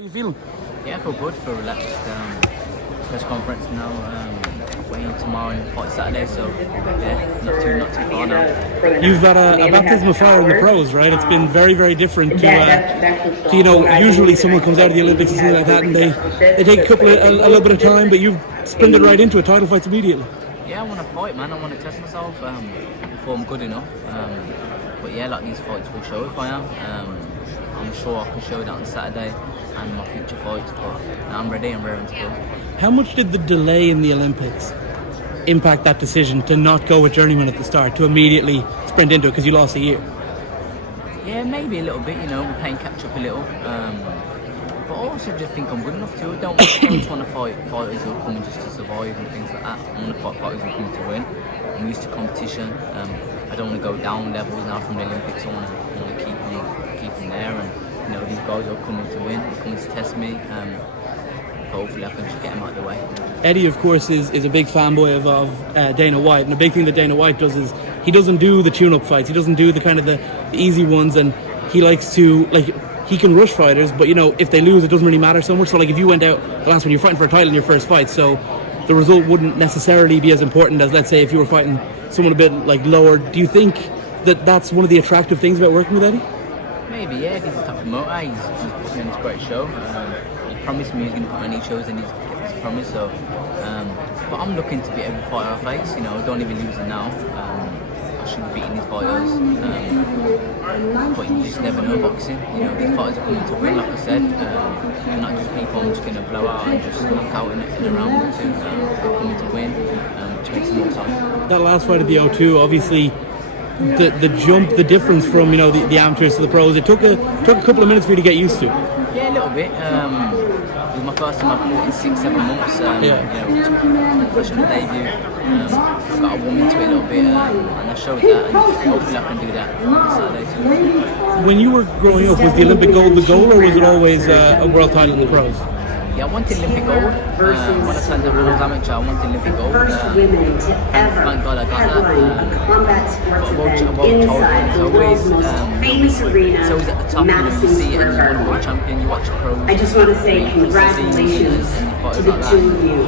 are you feeling? Yeah, I feel good, feel relaxed. Press conference now, waiting tomorrow and fight Saturday, so yeah, not too far now. You've got a baptism of fire in the pros, right? It's been very, very different to usually someone comes out of the Olympics and something like that and they take a little bit of time, but you've sprinted right into it, title fights immediately. Yeah, I want to fight, man. I want to test myself before I'm good enough. But yeah, like these fights will show if I am. I'm sure I can show that on Saturday and my future fights, but I'm ready, I'm raring to go. How much did the delay in the Olympics impact that decision to not go with Journeyman at the start, to immediately sprint into it because you lost a year? Yeah, maybe a little bit, we're playing catch up a little. But I also just think I'm good enough too. I don't just want to fight fighters who are coming just to survive and things like that. I want to fight fighters who are coming to win. I'm used to competition. I don't want to go down levels now from the Olympics. I want to keep them there, and these guys are coming to win, they're coming to test me. Hopefully I can just get them out of the way. Eddie, of course, is a big fanboy of Dana White, and a big thing that Dana White does is he doesn't do the tune-up fights. He doesn't do the kind of the easy ones, and he likes to he can rush fighters, but if they lose, it doesn't really matter so much. So if you went out the last one, you're fighting for a title in your first fight, so the result wouldn't necessarily be as important as, let's say, if you were fighting someone a bit lower. Do you think that that's one of the attractive things about working with Eddie? Maybe, yeah. He's a top promoter. He's put me on this great show. He promised me he's going to put me on these shows, and he's kept his promise. So, but I'm looking to beat every fighter I face. I don't even lose it now. I should be beating these fighters. But you just never know boxing. These fighters are coming to win, like I said. They're not just people I'm just going to blow out and just knock out in a round or two. They're coming to win, which makes it more exciting. That last fight at the O2, obviously. The jump, the difference from the amateurs to the pros, it took a couple of minutes for you to get used to. Yeah, a little bit. It was my first time I've fought in 6-7 months. Professional debut. Got to warm into it a little bit, and I showed that, and hopefully I can do that on Saturday too. When you were growing up, was the Olympic gold the goal, or was it always a world title in the pros? Yeah, I wanted Olympic gold. When I signed up when I was amateur, I wanted Olympic gold. Thank God I got that. But a world title is always, it's always at the top. You see it, and you want to be world champion. You watch pros. I just want to say congratulations to the two of you.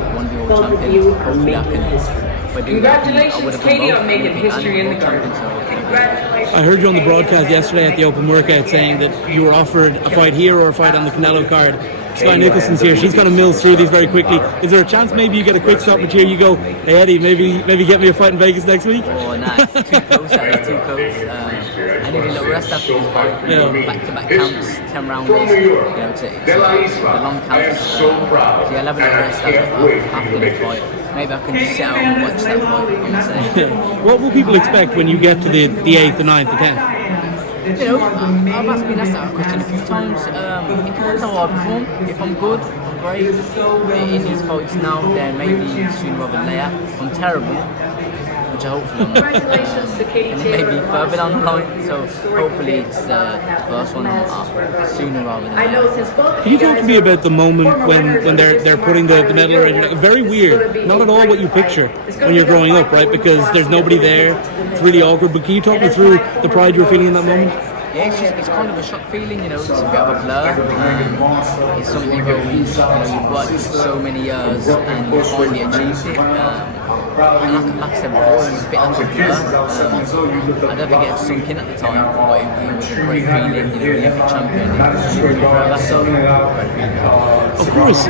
Both of you are making history. Congratulations, Katie, on making history in the country. I heard you on the broadcast yesterday at the open workout saying that you were offered a fight here or a fight on the Canelo card. Sky Nicholson's here. She's going to mill through these very quickly. Is there a chance maybe you get a quick stop with here? You go, hey Eddie, maybe get me a fight in Vegas next week? Oh, nah, it's too close. It's too close. I need a little rest after this fight. Back-to-back counts, 10 rounders. It's a long count. So yeah, I'll have a little rest after the fight. Maybe I can just sit out and watch that fight. What will people expect when you get to the 8th, the 9th, the 10th? I've been asked that question a few times. It depends how I perform. If I'm good, I'm great. In these fights now, then maybe sooner rather than later. If I'm terrible, which I hopefully I'm not. Congratulations to Katie. And it may be further down the line, so hopefully it's the first one sooner rather than later. Can you talk to me about the moment when they're putting the medal around your neck? Very weird. Not at all what you picture when you're growing up, right? Because there's nobody there. It's really awkward. But can you talk me through the pride you were feeling in that moment? Yeah, it's kind of a shock feeling, it's a bit of a blur. It's something you've always, you've worked for so many years and you finally achieved it. And like I said before, it was a bit like a blur. I don't think it sunk in at the time, but it was a great feeling, Olympic champion, Of course,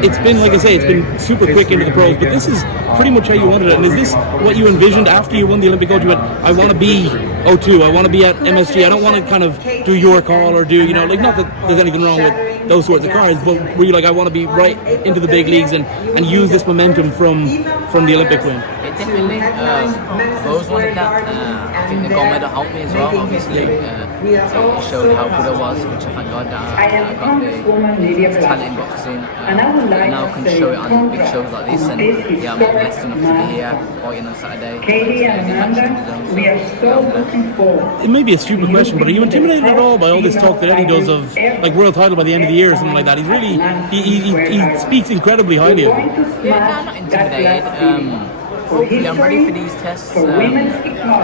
it's been, like I say, it's been super quick into the pros, but this is pretty much how you wanted it. And is this what you envisioned after you won the Olympic gold? You went, I want to be O2, I want to be at MSG, I don't want to kind of do your call or do, not that there's anything wrong with those sorts of cards, but were you like, I want to be right into the big leagues and use this momentum from the Olympic win? Definitely. Rose wanted that. I think the gold medal helped me as well, obviously. It showed how good I was, which I thank God that I got the talent in boxing. And now I can show it on big shows like this. And yeah, I'm blessed enough to be here fighting on Saturday. It may be a stupid question, but are you intimidated at all by all this talk that Eddie does of world title by the end of the year or something like that? He's really, he speaks incredibly highly of it. Yeah, no, I'm not intimidated. Hopefully I'm ready for these tests. I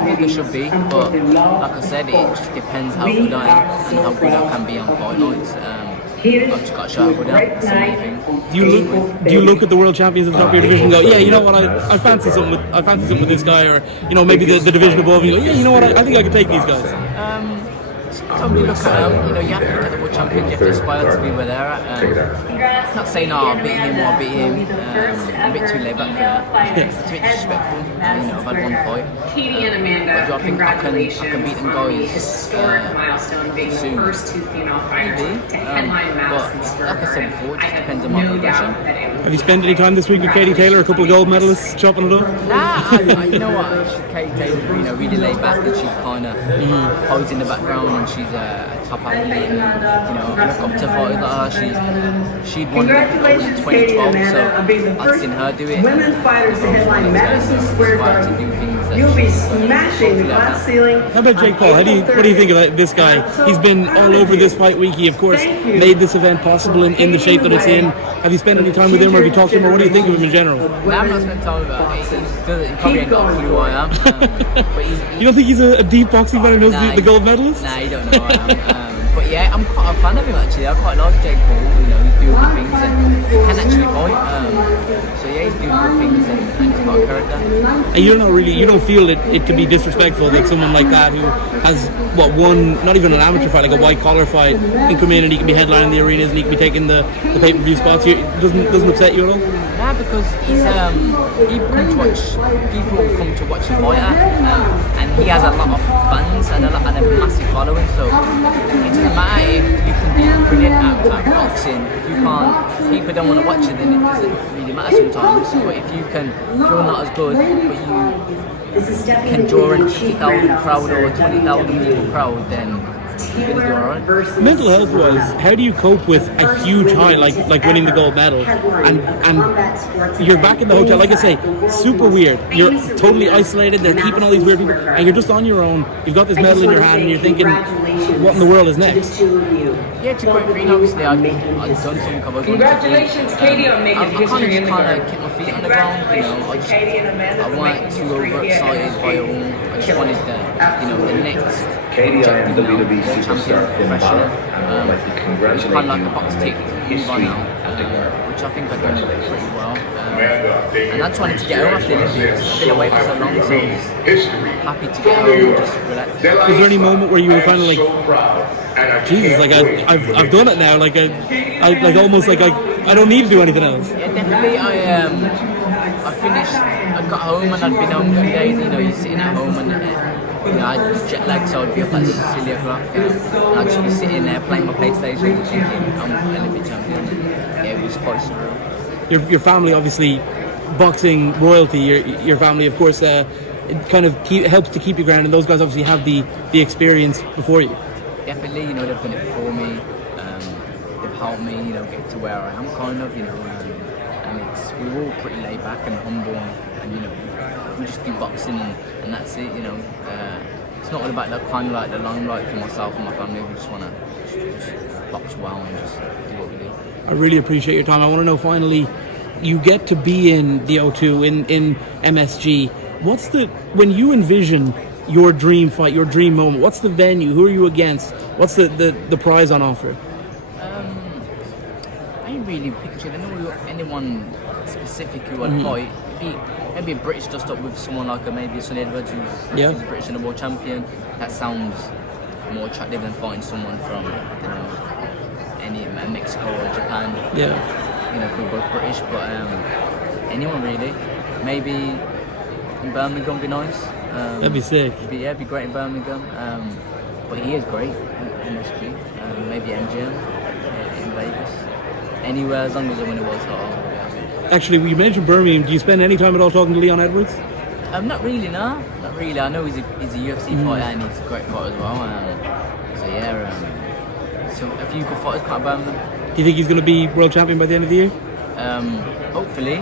think I should be, but like I said, it just depends how good I am and how good I can be on fight nights. I've just got a shot with him. That's the main thing. Do you look at the world champions at the top of your division and go, yeah, you know what, I fancy something with this guy, or you know, maybe the division above, and you go, yeah, you know what, I think I could take these guys. Sometimes you look at them, you know, you have to look at the world champions, you have to aspire to be where they're at. Not saying, oh, I'll beat him or I'll beat him. I'm a bit too laid back for that. It's a bit disrespectful. You know, I've had one fight. Katie and Amanda, But I think I can beat them guys historic milestone being the soon. first two female fighters to headline Madison But Square like I said before, it just Garden. depends on my No progression. doubt that it Have you spent any time this week with Katie Taylor, a couple of gold medalists, chopping it up? Nah, you know what? Kate Taylor, you know, really laid back, and she kind of hides in the background, and she's a top athlete. And, you know, I look up to fighters like her. She'd won the gold in Congratulations, Katie 2012, and so Amanda, on being the I've first seen her do it. women fighters to headline Madison Square Garden. Garden. You'll be smashing the glass ceiling. How about Jake Paul? What do you think about this guy? He's been all over this fight week. He, of course, made this event possible in the shape that it's in. Have you spent any time with him, or have you talked to him, or what do you think of him in general? I've not spent time with her. He probably ain't got a clue who I am. But You don't think he's a deep boxing fan who knows the gold medalist? Nah, you don't know who I am. But yeah, I'm quite a fan of him actually. I quite like Jake Paul. You know, he's doing good things and he can actually fight. So yeah, he's doing good things and he's got a character. And you don't feel it to be disrespectful that someone like that, who has not even an amateur fight, like a white collar fight, can come in and he can be headlining the arenas and he can be taking the pay-per-view spots. It doesn't upset you at all? Nah, because people come to watch him fight, and he has a lot of fans and a massive following. So it doesn't matter if you can be brilliant at boxing. If you can't, people don't want to watch it, then it doesn't really matter sometimes. But if you're not as good, but you can draw in 50,000 crowd or 20,000 people crowd, then you're gonna do alright. Mental health wise, how do you cope with a huge high like winning the gold medal, and you're back in the hotel, like I say, super weird, you're totally isolated, they're keeping all these weird people, and you're just on your own, you've got this medal in your hand and you're thinking, what in the world is next? Yeah, it's a great feeling. Obviously, I've done something I've wanted to do. Congratulations, Katie, on making history in the I garden. keep my feet on the ground, you know. I weren't too overexcited by it all. I just wanted the next Katie, I am WWE world superstar champion, Finn professional. Balor. I'd like to It's congratulate kind of like you a box on tick making by history now, at the Garden. which I think I've done pretty well. And I just wanted to get home after the Olympics. I've been away for so long, so I was happy to get home and just relax. Was there any moment where you were kind of like, Jesus, like I've done it now, like I almost like I don't need to do anything else? Yeah, definitely. I finished. I got home and I'd been home for a few days. You know, you're sitting at home and I had jet lag, so I'd be up at silly o'clock. And I'd just be sitting there playing my PlayStation, thinking I'm an Olympic champion. And, yeah, it was quite surreal. Your family, obviously, boxing royalty. Your family, of course, it kind of helps to keep you grounded. And those guys obviously have the experience before you. Definitely, you know, they've done it before me. They've helped me, you know, get to where I am, kind of, you know. And we're all pretty laid back and humble, and you know, we just do boxing and that's it, you know. It's not all about that kind of like the limelight for myself and my family. We just want to just box well and just do what we do. I really appreciate your time. I want to know, finally, you get to be in the O2 in MSG. When you envision your dream fight, your dream moment, what's the venue? Who are you against? What's the prize on offer? I ain't really pictured anyone specific who I'd fight. Maybe a British dust up with someone like maybe Sonny Edwards, who's a British and a world champion. That sounds more attractive than fighting someone from, you know, any Mexico or Japan. Yeah. You know, we're both British, but anyone really. Maybe in Birmingham would be nice. That'd be sick. It'd be great in Birmingham. But he is great in MSG. Maybe MGM in Vegas. Anywhere, as long as I win a world title. Actually, we mentioned Birmingham. Do you spend any time at all talking to Leon Edwards? Not really, no. Not really. I know he's a UFC fighter and he's a great fighter as well. So yeah, so a few good fighters can't burn them. Do you think he's going to be world champion by the end of the year? Hopefully.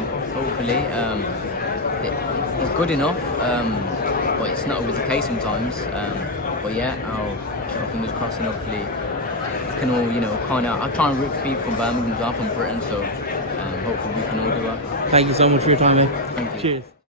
He's good enough, but it's not always the case sometimes. But yeah, I'll keep my fingers crossed and hopefully we can all, you know, kind of. I'll try and root for people from Birmingham as well, from Britain, so hopefully we can all do well. Thank you so much for your time, mate. Thank you. Cheers.